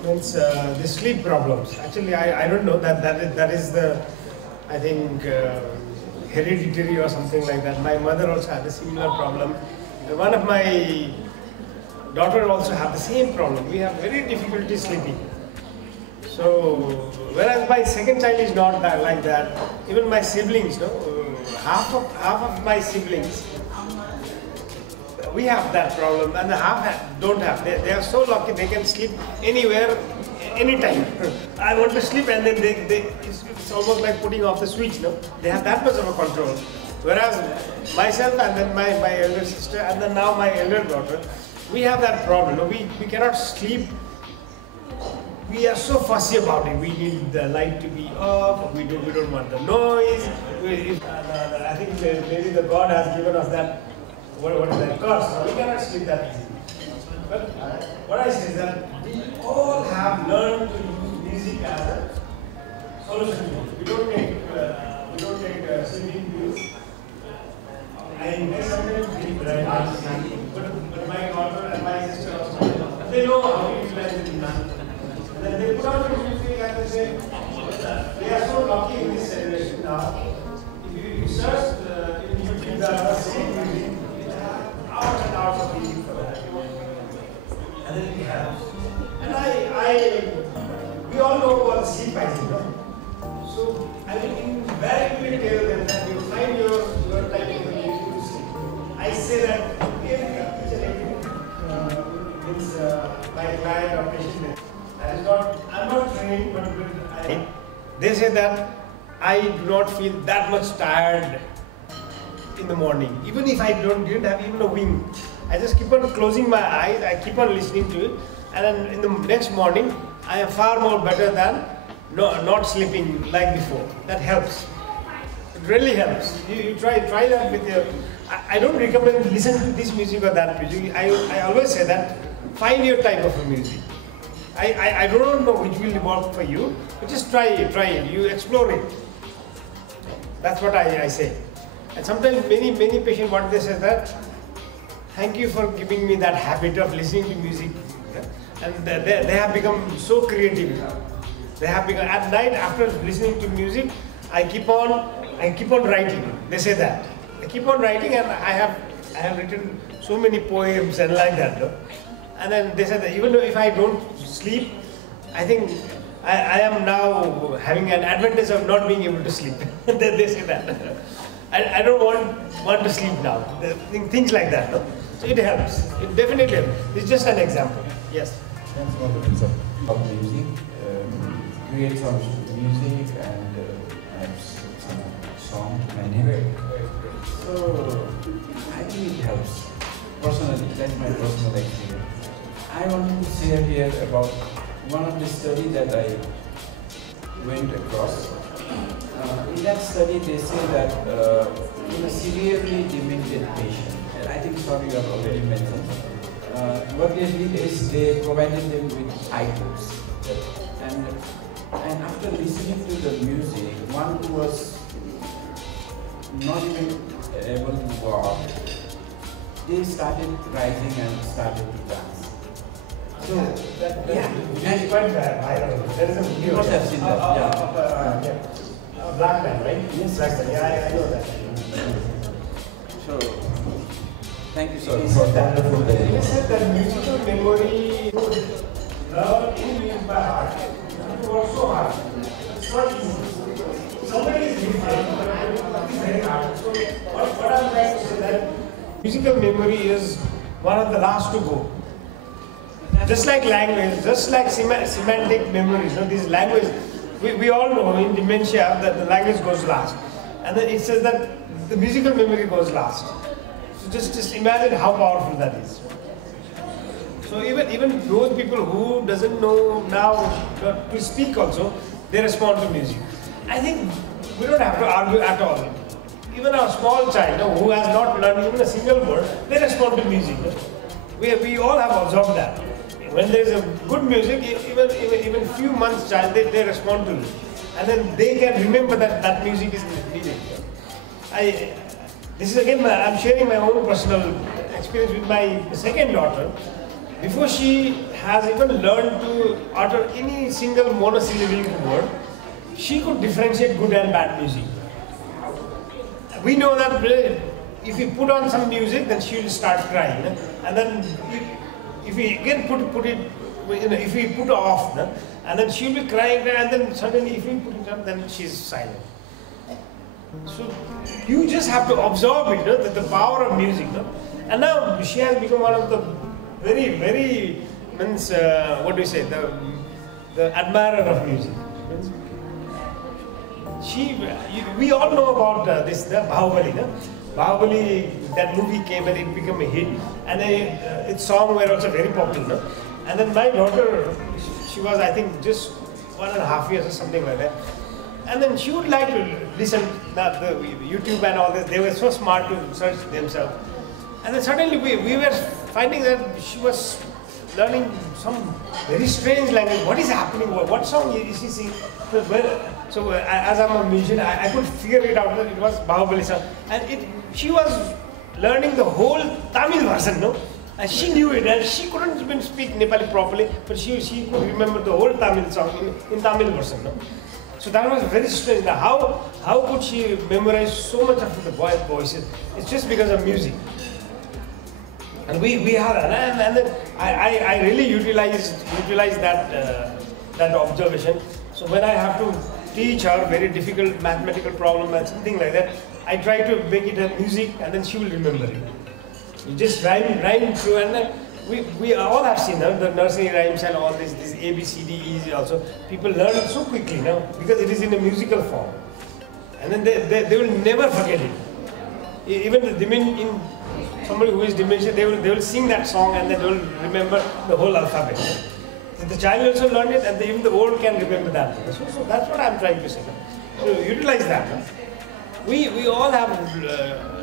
the sleep problems. Actually, I don't know that is the, I think, hereditary or something like that. My mother also had a similar problem. One of my daughter also had the same problem. We have very difficulty sleeping. So, whereas my second child is not that like that. Even my siblings, half of my siblings, we have that problem, and the half don't have. They are so lucky they can sleep anywhere, anytime. I want to sleep, and then it's almost like putting off the switch. They have that much of a control. Whereas myself, and then my elder sister, and then now my elder daughter, we have that problem. We cannot sleep we are so fussy about it. We need the light to be off. We don't want the noise. I think maybe the God has given us that. What is that? God, so we cannot sleep that easily. But what I say is that we all have learned to use music as a solution. We don't take sleeping pills. I sometimes sleep very hard, but my daughter and my sister also, they know how to utilize the music. And then they put on the music and they say, they are so lucky in this generation now. If you search in YouTube, there are same music, hours and hours of music for that. And then we have. And we all know about sleep hygiene, no? So I will invariably tell them that you find your time in the music to sleep. I say that means my client or patient. I'm not trained, but they say that I do not feel that much tired in the morning. Even if I didn't have even a wink, I just keep on closing my eyes, I keep on listening to it, and then in the next morning, I am far more better than not sleeping like before. That helps. It really helps. You try that with your. I don't recommend listen to this music or that music. I always say that find your type of music. I don't know which will work for you, but just try it. You explore it. That's what I say. And sometimes many patients, what they say that, thank you for giving me that habit of listening to music. And they have become so creative. They have become, at night after listening to music, I keep on writing. They say that. I keep on writing, and I have written so many poems and like that. No? And then they said that even though if I don't sleep, I think I am now having an advantage of not being able to sleep. They say that. I don't want to sleep now. Things like that. No? So it helps. It definitely helps. It's just an example. Yes. That's one of the things of music. Create some music and have some song and so I think it helps. Personally, that's my personal experience. I wanted to share here about one of the studies that I went across. In that study, they say that in a severely demented patient, and I think sorry you have already mentioned, what they did is they provided them with iPods. And after listening to the music, one who was not even able to walk, they started rising and started to dance. So that's quite bad. I don't know. There is a video. You must have seen that. A black man, right? Yes, black man. Yeah, I know that. So, thank you so much for that wonderful day. You said that musical memory, learn in music by heart. You work so hard. It's not easy. Somebody is different, but it's very hard. So, what I'm trying to say that musical memory is one of the last to go. Just like language, just like semantic memories, these language, we all know in dementia that the language goes last. And then it says that the musical memory goes last. So just imagine how powerful that is. So even those people who doesn't know now to speak also, they respond to music. I think we don't have to argue at all. Even a small child who has not learned even a single word, they respond to music. We all have observed that. When there is a good music, even few months child, they respond to it. And then they can remember that music is needed. This is again, I'm sharing my own personal experience with my second daughter. Before she has even learned to utter any single monosyllabic word, she could differentiate good and bad music. We know that if we put on some music, then she will start crying. And then if we again put it, if we put off, and then she will be crying, and then suddenly if we put it on, then she's silent. So you just have to absorb it, the power of music. And now she has become one of the very, very, what do you say, the admirer of music. We all know about this, Bahubali. Bahubali, that movie came and it became a hit, and its songs were also very popular. And then my daughter, she was, I think, just 1.5 years or something like that. And then she would like to listen the YouTube and all this. They were so smart to search themselves. And then suddenly we were finding that she was learning some very strange language. What is happening? What song is she singing? So as I'm a musician, I could figure it out that it was Bahubali song. And she was learning the whole Tamil version, no? And she knew it, and she couldn't even speak Nepali properly, but she could remember the whole Tamil song in Tamil version, no? So that was very strange. Now, how could she memorize so much of the voices? It's just because of music. And we have that, and then I really utilize that observation. So when I have to teach her very difficult mathematical problem and something like that, I try to make it a music, and then she will remember it. You just rhyme through, and then we all have seen the nursery rhymes and all this A, B, C, D, E also. People learn it so quickly now because it is in a musical form, and then they will never forget it. Even in somebody who is dementia, they will sing that song and then they will remember the whole alphabet. So the child also learned it, and even the old can remember that. So that's what I'm trying to say. So utilize that. We all have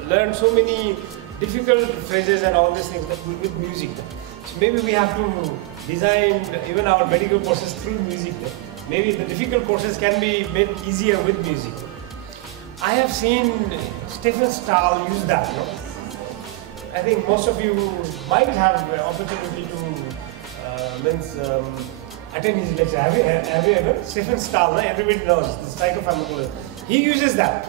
learned so many difficult phrases and all these things with music. So maybe we have to design even our medical courses through music. Maybe the difficult courses can be made easier with music. I have seen Stephen Stahl use that. No? I think most of you might have the opportunity to attend his lecture. Have you ever? Stephen Stahl, no? Everybody knows the psychopharmacology. He uses that.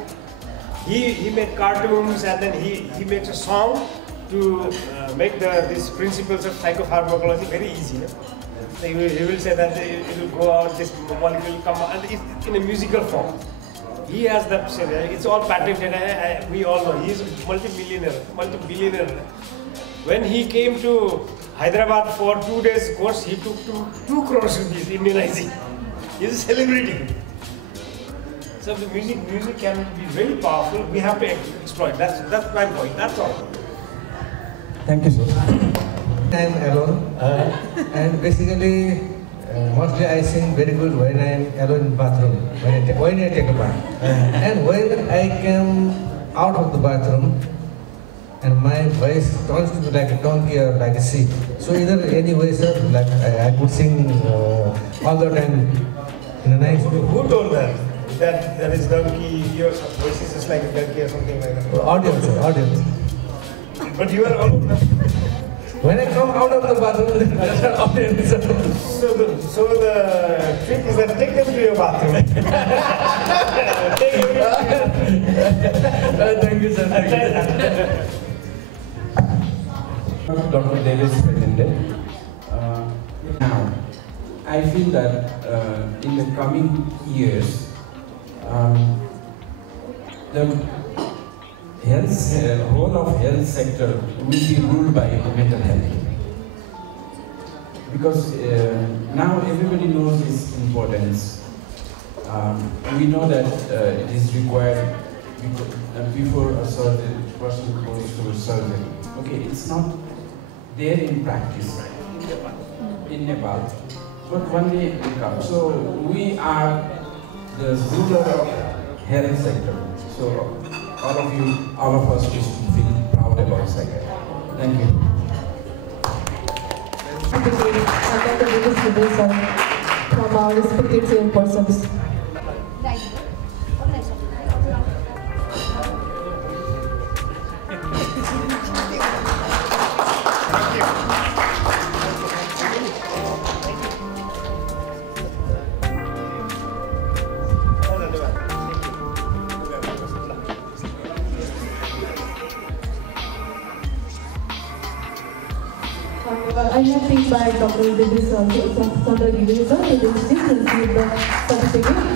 He made cartoons, and then he makes a song to make these principles of psychopharmacology very easy. No? So he will say that it will go out, this molecule will come out, and it's in a musical form. He has that, it's all patented, we all know. He is a multi-billionaire. When he came to Hyderabad for 2 days course, he took 2 crores rupees immunizing. He is a celebrity. So the music can be very powerful. We have to exploit. That's my point. That's all. Thank you, sir. I'm alone, and basically, mostly I sing very good when I'm alone in the bathroom, when I take a bath. And when I come out of the bathroom, and my voice turns to be like a donkey or like a sheep. So either anyway, sir, like I could sing all the time in a nice way. Who told that? That is donkey, your voice is just like a donkey or something like that? Audience, sir, audience. But you are all of them. When I come out of the bathroom, that's an audience. So the trick is that take them to your bathroom. Thank you, sir. Thank you. Dr. Davis presented. Now, I feel that in the coming years, the whole of health sector will be ruled by mental health. Because now everybody knows its importance. We know that it is required before a person goes to surgery. Okay, it's not there in practice in Nepal, but one day it will come. So we are the ruler of health sector. So all of us should feel proud about psychiatry. Thank you. From our respected chairpersons. I have been by Dr. Davis also from the University of to receive the certificate.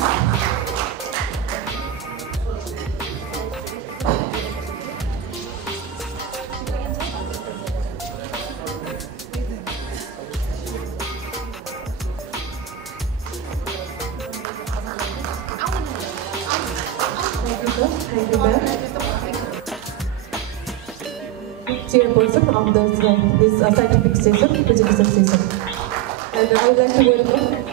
Chairperson of this scientific session, presentation session. and I would like to welcome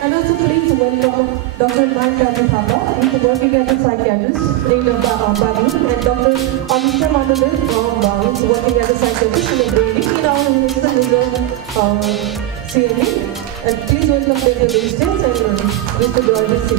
and also please welcome Dr. PAN-Gandaki, who is working as a psychiatrist in Bangalore, and Dr. Anisha Mandale, who is working as a psychiatrist in Delhi in our Regional CME. And please welcome them to the stage and Mr. George C.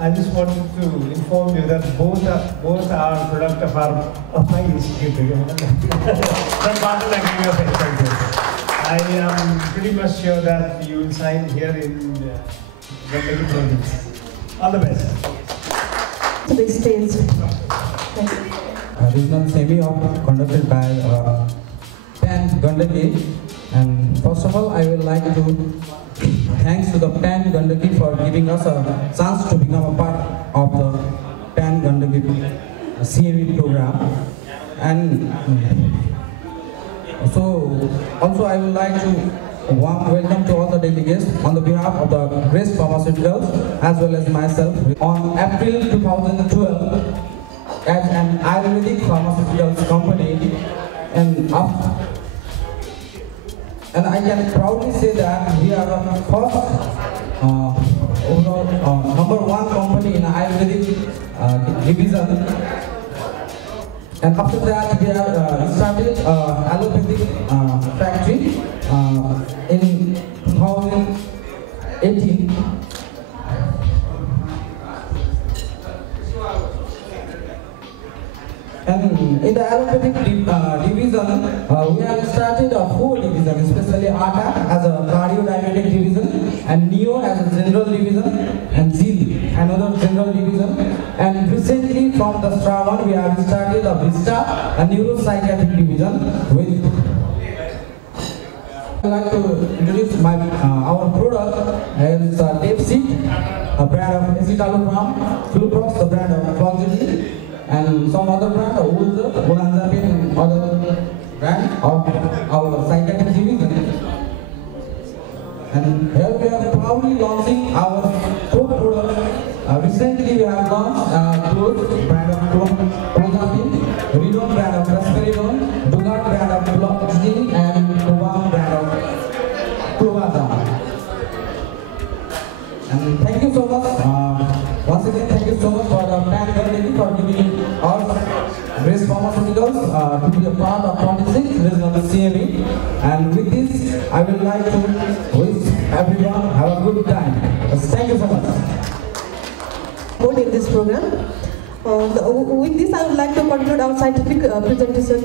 I just wanted to inform you that both are product of my institute from Pan-Gandaki of Excelsior. I am pretty much sure that you will sign here in Gandaki province. All the best. To the stage. Regional CME conducted by PAN-Gandaki, and first of all I would like to thanks to the PAN-Gandaki for giving us a chance to become a part of the PAN-Gandaki CME program. And so also I would like to warm welcome to all the delegates on the behalf of the Grace Pharmaceuticals as well as myself. On April 2012, as an Ayurvedic pharmaceuticals company, and I can proudly say that we are the first overall #1 company in Ayurvedic division. And after that, we have started allopathic factory in 2018. And in the allopathic division, we have started a whole division, especially ATA as a cardio-diabetic division, and NEO as a general division, and ZIL, another general division. And recently, from the Stravan, we have started a VISTA, a neuropsychiatric division. With I would like to introduce our product as Depsit, a brand of escitalopram, Fluprox, the brand of Fluoxetine, and some other brand of Olanzapine and other brand of our psychiatric division. And here we are proudly launching our four products. Recently we have launched Close brand of Clozapine, Redon brand of Rasperidone, Dugard brand of Fluoxetine, and Covam brand of Clovazam. And thank you so much. Once again, thank you so much for PAN-Gandaki for giving us Grace Pharmaceuticals to be a part of 26 Regional CME. And with this, I would like to wish everyone have a good time. Thank you so much. In this program. With this, I would like to conclude our scientific presentation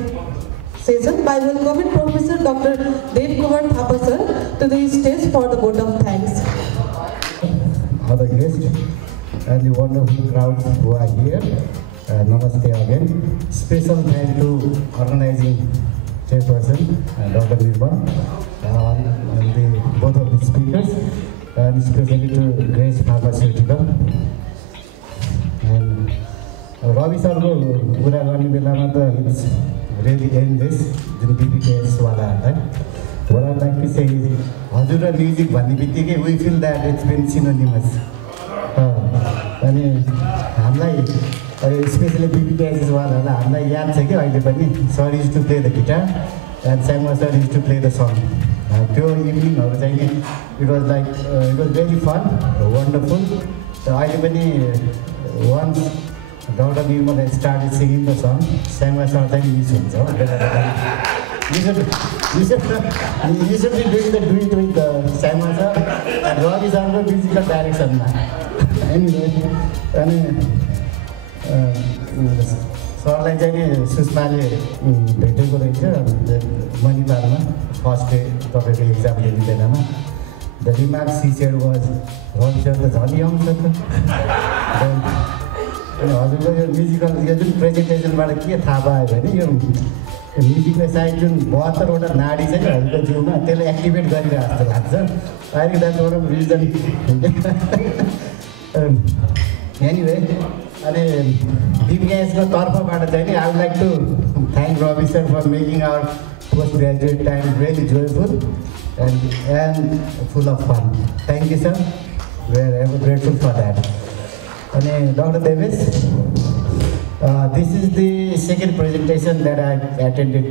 session by welcoming Professor Dr. Dev Kumar Thapa sir to the stage for the vote of thanks. Other guests and the wonderful crowds who are here, namaste again. Special thanks to organizing chairperson Dr. Nirmal and the both of the speakers, and especially to Grace Pharmaceutical. And Ravi sir ko pura गर्ने बेलामा त it's really endless Jun BBKS वाला है. What I'd like to say is, हजुर र music भन्ने बित्तिकै we feel that it's been synonymous. अनि हामीलाई स्पेशली BBKS वालालाई हामीलाई याद छ कि अहिले पनि sir used to play the guitar and Sangma sir used to play the song. त्यो इभिनिङहरु चाहिँ नि it was very fun, wonderful. अहिले पनि once Dr. Nirmal has started singing the song, Sangma sir चाहिँ मिस हुन्छ हो. You should be doing the duet with Sangma sir and Ravi sir musical direction. Anyway, सरलाई चाहिँ नि सुषमाले भेटेको रहेछ मणिपालमा फर्स्ट डे तपाईँको एक्जाम दिने बेलामा. The remarks he said was, "Rob sir, the jolly young sir." अनि हजुरको यो म्युजिकल यो जुन प्रेजेन्टेसनबाट के थाहा पायो भने यो म्युजिकले सायद जुन 72वटा नाडी छ नि हजुरको जिउमा त्यसले एक्टिभेट गरिरहेको जस्तो लाग्छ। I think that's one of reason. Anyway अनि बिबिएसको तर्फबाट चाहिँ नि I would like to thank Ravi sir for making our post graduate time really joyful and full of fun. Thank you, sir. We are ever grateful for that. And Dr. Davis, this is the second presentation that I attended.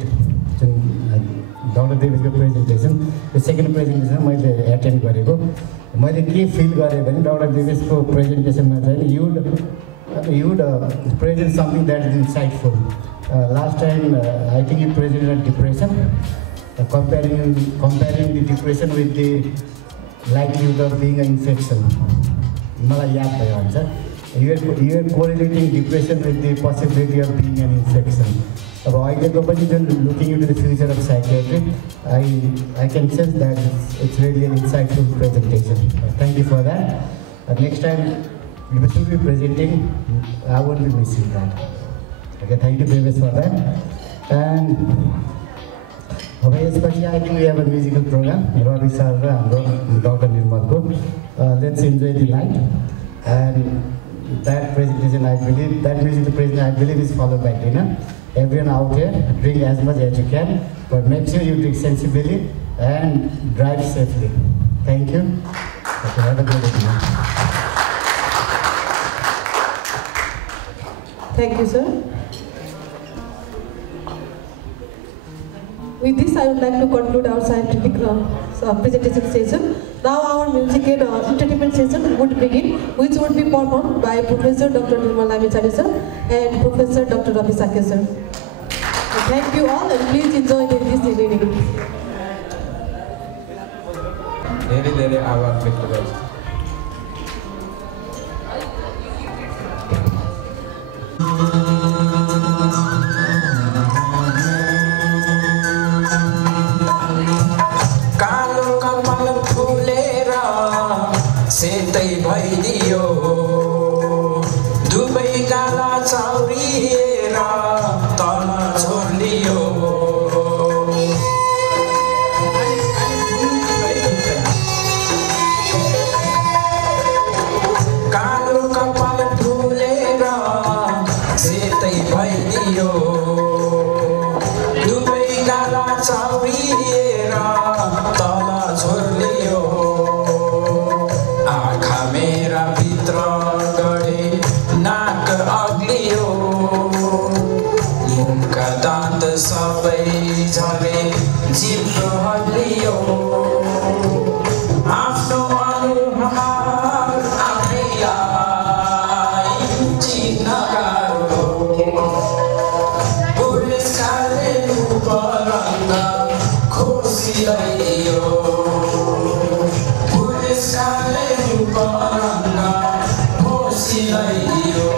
Dr. Davis' presentation. The second presentation I attended. I feel Dr. Davis' presentation. You would present something that is insightful. Last time, I think you presented depression. Comparing the depression with the likelihood of being an infection. You are correlating depression with the possibility of being an infection. Looking into the future of psychiatry, I can sense that it's really an insightful presentation. Thank you for that. Next time you should be presenting, I won't be missing that. Okay, thank you Davis for that. And I think we have a musical program. Ravi sir and Dr. Nirmalko. Let's enjoy the night. And that presentation, I believe, that musical presentation, I believe, is followed by dinner. Everyone out here, drink as much as you can, but make sure you drink sensibly and drive safely. Thank you. Okay, have a good evening. Thank you, sir. With this, I would like to conclude our scientific presentation session. Now our music and entertainment session would begin, which would be performed by Professor Dr. Nirmala Michari sir and Professor Dr. Ravi Sakya sir. Thank you all and please enjoy this evening. धेरै आभार व्यक्त गर्छु। सेतै भइदियो दुबै गाला चौरिएर तल छोडियो कालो कपाल फुलेर सेतै भइदियो दुबै गाला चौरिएर तल छोडियो मेरा भित्र गडे नाक अग्लियो मुखका दाँत सबै झरे जिब्रो हल्लियो आफ्नो अनुहार आफैलाई चिन्न गाह्रो पुलिसले उपरङ्ग खोसिदियो पुलिसले उपरङ्ग खोसिदियो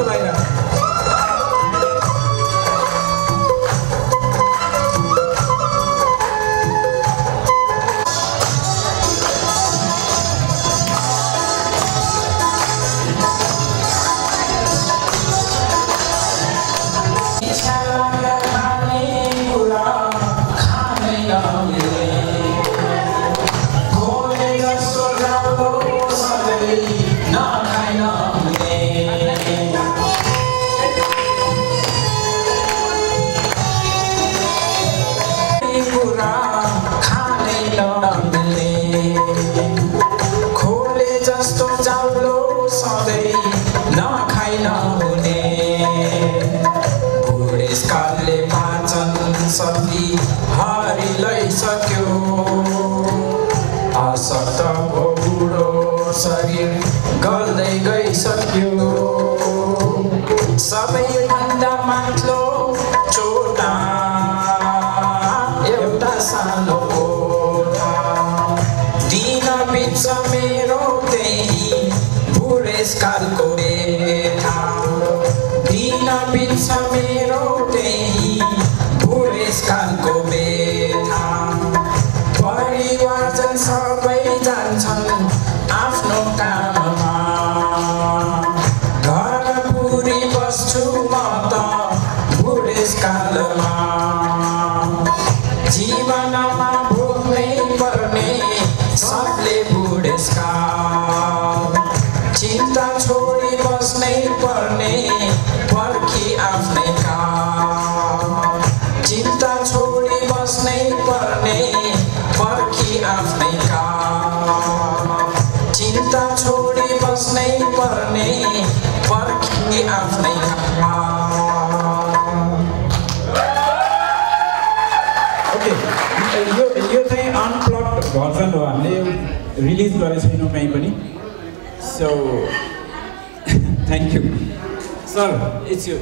कस्तो लागिरहेको सबैभन्दा माथिल्लो चोटा एउटा सानो कोठा दिन बित्छ मेरो त्यही बुढेसकालको बेथा दिन बित्छ मेरो त्यही बुढेसकालको बेथा परिवारजन सबै जान्छन् आफ्नो काममा बस्छु म त बुढेसकालमा जीवनमा भोग्नै पर्ने सबले बुढेसकाल चिन्ता छोडी बस्नै पर्ने पर्खी आफ्नै काल चिन्ता छोडी बस्नै पर्ने पर्खी आफ्नै काल चिन्ता छोडी बस्नै पर्ने पर्खी आफ्नै यो चाहिँ अनप्लग्ड भर्जन हो हामीले रिलिज गरेको छैनौँ कहीँ पनि so thank you sir it's you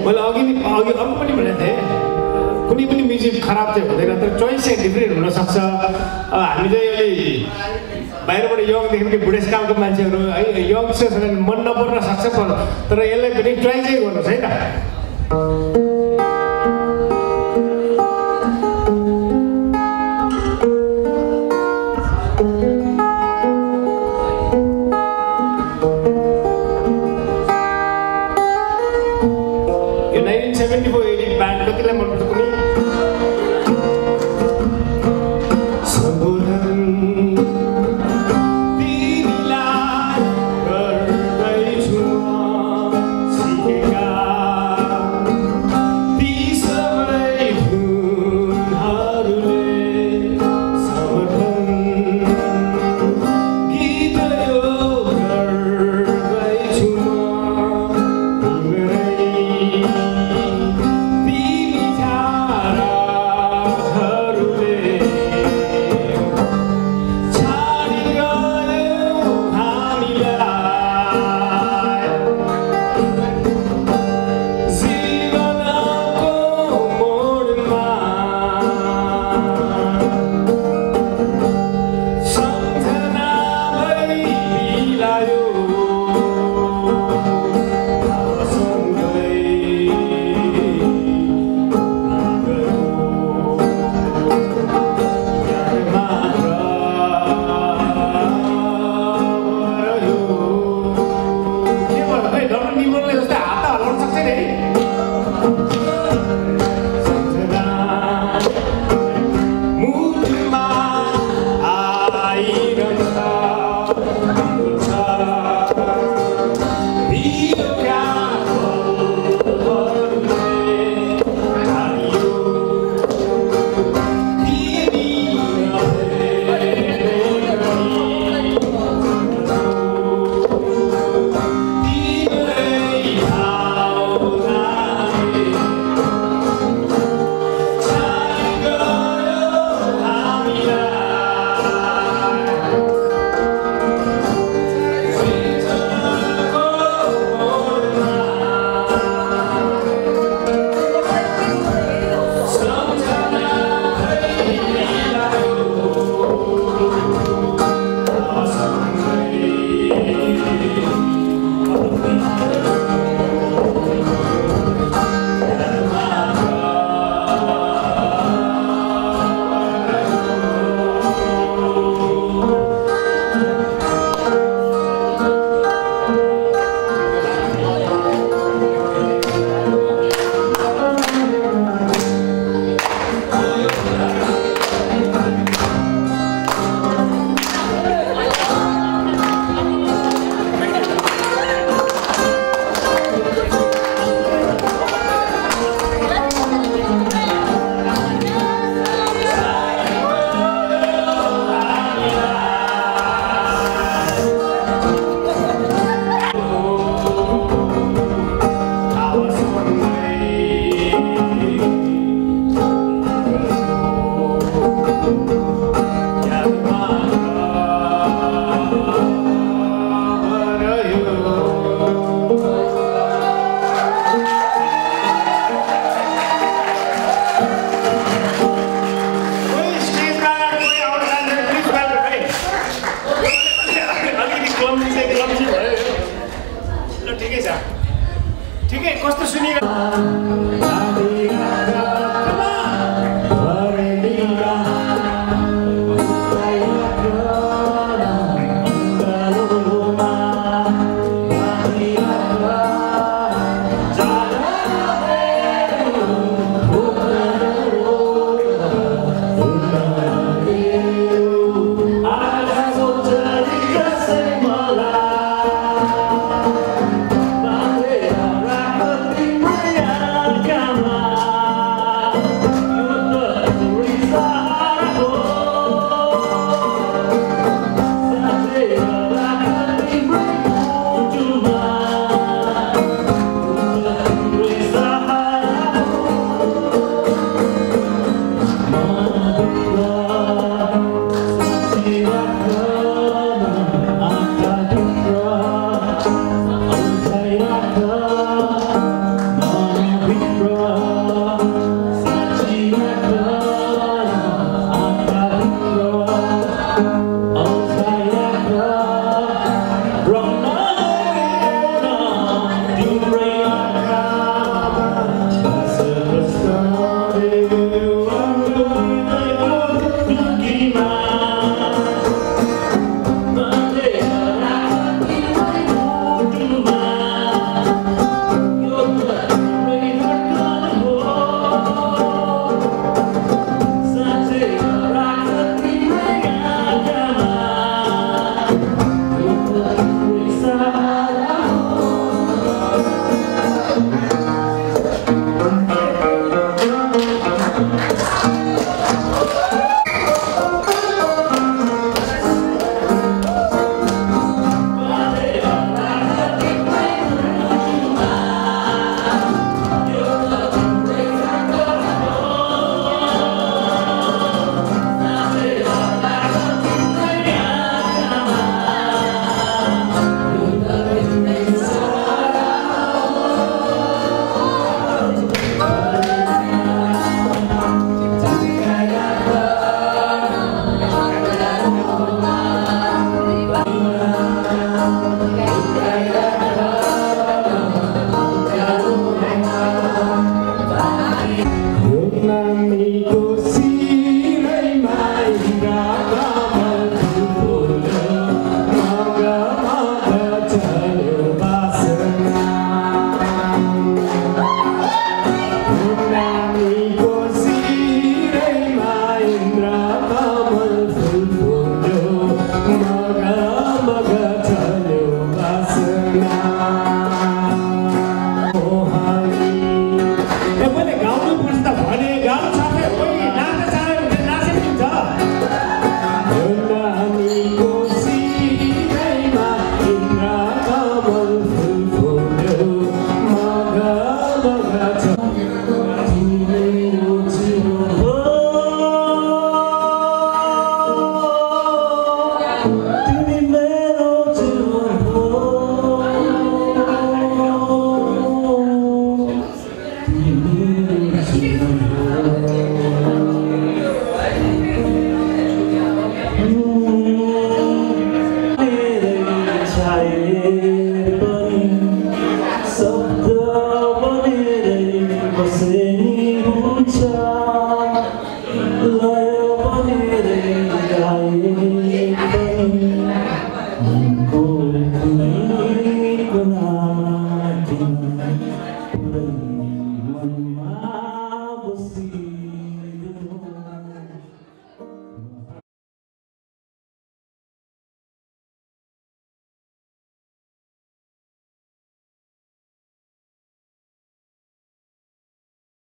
मैले अघि पनि भनेको थिएँ कुनै पनि म्युजिक खराब चाहिँ हुँदैन तर चोइस चाहिँ डिफ्रेन्ट हुनसक्छ हामी चाहिँ अहिले बाहिरबाट यङदेखि बुढेसकालको मान्छेहरू है यङ्स्टर्सहरू मन नपर्न सक्छ तर यसलाई पनि ट्राई चाहिँ गर्नुहोस् है त यो 1974 एडिट ब्यान्ड कतिलाई मनपर्छ कुनै तिमी से